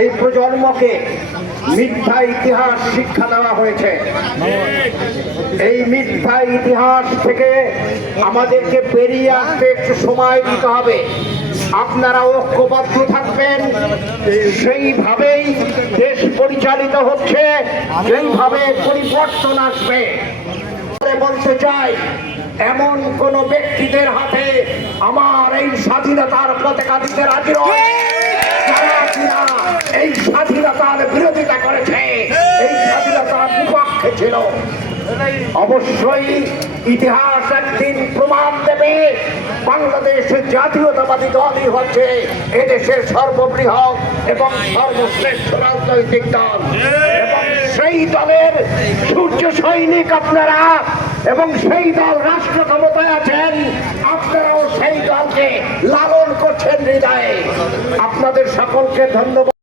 এই প্রজন্মকে মিথ্যা ইতিহাস শিক্ষা দেওয়া হয়েছে। এই মিথ্যা ইতিহাস থেকে আমাদেরকে বেরিয়ে আসতে একটু সময় দিতে হবে। আপনারা ঐক্যবদ্ধ থাকবেন, সেইভাবেই দেশ পরিচালিত হচ্ছে, যেইভাবে পরিবর্তন আসবে। বলতে চাই, এমন কোন ব্যক্তিদের হাতে আমার এই স্বাধীনতার পতাকা দিতে রাজি নয় যারা কিনা এই স্বাধীনতার বিরোধিতা করেছে, এই স্বাধীনতার বিপক্ষে ছিল। অবশ্যই ইতিহাস একদিন প্রমাণ দেবে বাংলাদেশ জাতীয়তাবাদী দলই হচ্ছে এদেশের সর্ববৃহৎ এবং সর্বশ্রেষ্ঠ রাজনৈতিক দল। এবং সেই দলের সূর্য সৈনিক আপনারা, এবং সেই দল রাষ্ট্র ক্ষমতায় আছেন, আপনারাও সেই দলকে লালন করছেন হৃদয়ে। আপনাদের সকলকে ধন্যবাদ।